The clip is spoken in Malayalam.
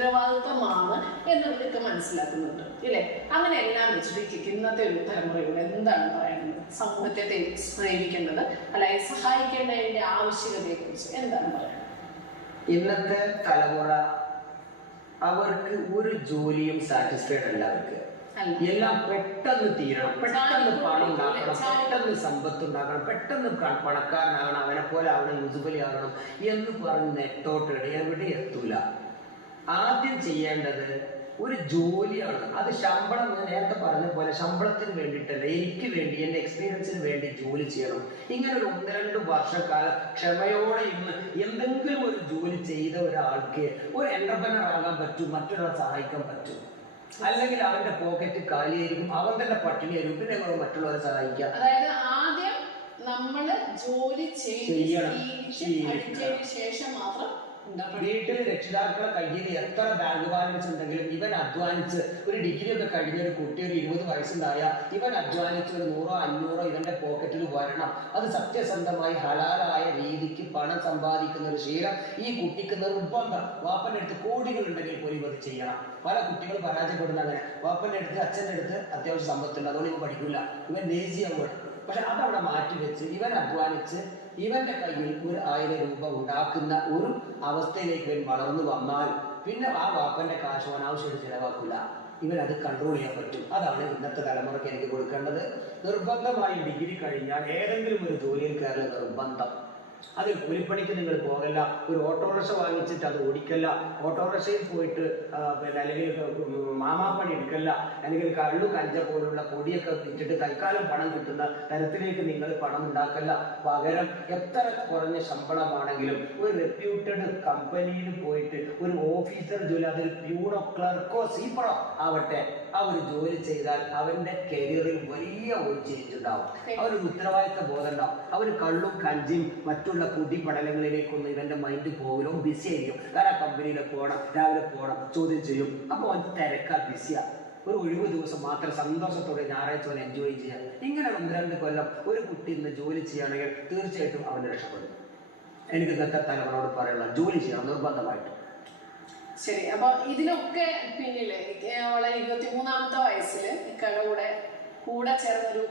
ഉത്തരവാദിത്തമാണ് എന്നുള്ളതൊക്കെ മനസ്സിലാക്കുന്നുണ്ട് ഇല്ലേ? അങ്ങനെ എല്ലാം വെച്ചിട്ട് ഇന്നത്തെ ഒരു തലമുറയോട് എന്താണ് പറയുന്നത്? സമൂഹത്തെ സ്നേഹിക്കേണ്ടത് അല്ലെങ്കിൽ സഹായിക്കേണ്ടതിന്റെ ആവശ്യകതയെ കുറിച്ച് എന്താണ് പറയുന്നത്? ഇന്നത്തെ തലമുറ അവർക്ക് ഒരു ജോലിയും സാറ്റിസ്ഫൈഡ് അല്ല. അവർക്ക് എല്ലാം പെട്ടെന്ന് തീരണം, പെട്ടെന്ന് പണം ഉണ്ടാക്കണം, പെട്ടെന്ന് സമ്പത്ത് ഉണ്ടാക്കണം, പെട്ടെന്ന് പണക്കാരനാകണം, അവനെ പോലെ ആവണം, യൂസുഫലി ആകണം എന്ന് പറഞ്ഞ് നെട്ടോട്ട് എവിടെ എത്തൂല. ആദ്യം ചെയ്യേണ്ടത് ഒരു ജോലിയാണ്. അത് ശമ്പളം, ഞാൻ നേരത്തെ പറഞ്ഞ പോലെ ശമ്പളത്തിന് വേണ്ടിയിട്ടല്ല, എനിക്ക് വേണ്ടി, എൻ്റെ എക്സ്പീരിയൻസിന് വേണ്ടി ജോലി ചെയ്യണം. ഇങ്ങനെ ഒരു 1-2 വർഷക്കാലം ക്ഷമയോടെ ഇന്ന് എന്തെങ്കിലും ഒരു ജോലി ചെയ്ത ഒരാൾക്ക് ഒരു എന്റർപ്രനർ ആകാൻ പറ്റും, മറ്റൊരാളെ സഹായിക്കാൻ പറ്റും. അല്ലെങ്കിൽ അവന്റെ പോക്കറ്റ് കാലിയായിരിക്കും, അവൻ തന്നെ പട്ടിണിയായിരിക്കും, പിന്നെ മറ്റുള്ളവരെ സഹായിക്കാം. അതായത് ആദ്യം നമ്മള് ജോലി ചെയ്യണം, ശേഷം മാത്രം. വീട്ടിൽ രക്ഷിതാക്കളെ കയ്യിൽ എത്ര ബാങ്ക് ബാലൻസ് ഉണ്ടെങ്കിലും ഇവൻ അധ്വാനിച്ച് ഒരു ഡിഗ്രി ഒക്കെ കഴിഞ്ഞ ഒരു കുട്ടി, ഒരു 20 വയസ്സുണ്ടായ ഇവൻ അധ്വാനിച്ച് ഒരു 100-500 ഇവന്റെ പോക്കറ്റിൽ വരണം. അത് സത്യസന്ധമായി ഹലാലായ രീതിക്ക് പണം സമ്പാദിക്കുന്ന ഒരു ശീലം ഈ കുട്ടിക്ക് നിർബന്ധം. വാപ്പന്റെ അടുത്ത് കോടികൾ ഉണ്ടെങ്കിൽ പോലും അത് ചെയ്യണം. പല കുട്ടികൾ പരാജയപ്പെടുന്ന അങ്ങനെ. വാപ്പന്റെ അടുത്ത്, അച്ഛൻ്റെ അടുത്ത് അത്യാവശ്യം സമ്പത്തുണ്ട്, അതുകൊണ്ട് ഇവൻ പഠിക്കില്ല, ഇവൻ ലേസിയാവുകയാണ്. പക്ഷെ അതവിടെ മാറ്റിവെച്ച് ഇവൻ അധ്വാനിച്ച് ഇവന്റെ കയ്യിൽ ഒരു 1000 രൂപ ഉണ്ടാക്കുന്ന ഒരു അവസ്ഥയിലേക്ക് ഇവൻ വളർന്നു വന്നാൽ പിന്നെ ആ വാപ്പന്റെ കാശ് അനാവശ്യമായിട്ട് ചിലവാക്കില്ല. ഇവൻ അത് കൺട്രോൾ ചെയ്യാൻ പറ്റും. അതാണ് ഇന്നത്തെ തലമുറയ്ക്ക് എനിക്ക് കൊടുക്കേണ്ടത്. നിർബന്ധമായി ഡിഗ്രി കഴിഞ്ഞാൽ ഏതെങ്കിലും ഒരു ജോലിയിൽ കയറൽ നിർബന്ധം. അതിൽ കൂലിപ്പണിക്ക് നിങ്ങൾ പോകല്ല, ഒരു ഓട്ടോറിക്ഷ വാങ്ങിച്ചിട്ട് അത് ഓടിക്കല്ല, ഓട്ടോറിക്ഷയിൽ പോയിട്ട് അല്ലെങ്കിൽ മാമാപ്പണി എടുക്കല്ല, അല്ലെങ്കിൽ കള്ളു കഞ്ച പോലുള്ള പൊടിയൊക്കെ വിറ്റിട്ട് തൽക്കാലം പണം കിട്ടുന്ന തരത്തിലേക്ക് നിങ്ങൾ പണം ഉണ്ടാക്കല്ല. പകരം എത്ര കുറഞ്ഞ ശമ്പളമാണെങ്കിലും ഒരു റെപ്യൂട്ടഡ് കമ്പനിയിൽ പോയിട്ട് ഒരു ഓഫീസർ ജോലി, അതൊരു പ്യൂണോ ക്ലർക്കോ സീപ്പറോ ആവട്ടെ, ആ ഒരു ജോലി ചെയ്താൽ അവന്റെ കരിയറിൽ വലിയ ഒരു ചേഞ്ച് ഉണ്ടാവും. അവരൊരു ഉത്തരവാദിത്ത ബോധം ഉണ്ടാവും. അവർ കള്ളും കഞ്ചിയും മറ്റുള്ള കുടിപടലങ്ങളിലേക്കൊന്നും ഇവന്റെ മൈൻഡ് പോകലും ബിസി ആയിരിക്കും. കാരണം കമ്പനിയിൽ പോകണം, രാവിലെ പോകണം, ചോദ്യം ചെയ്യും, അപ്പോൾ അവൻ തിരക്കാ, ബിസിയാ. ഒരു ഒഴിവ് ദിവസം മാത്രം സന്തോഷത്തോടെ ഞായറാഴ്ച അവൻ എൻജോയ് ചെയ്യാം. ഇങ്ങനെ 1-2 കൊല്ലം ഒരു കുട്ടി ഇന്ന് ജോലി ചെയ്യുകയാണെങ്കിൽ തീർച്ചയായിട്ടും അവൻ രക്ഷപ്പെടും. എനിക്ക് ഇന്നത്തെ തലമുറയോട് പറയാനുള്ള ജോലി ചെയ്യണം നിർബന്ധമായിട്ട്. ശരി, അപ്പൊ ഇതിനൊക്കെ പിന്നില് വളരെ 23-ാമത്തെ വയസ്സിൽ ഇക്കടെ കൂടെ ചേർന്നൊരു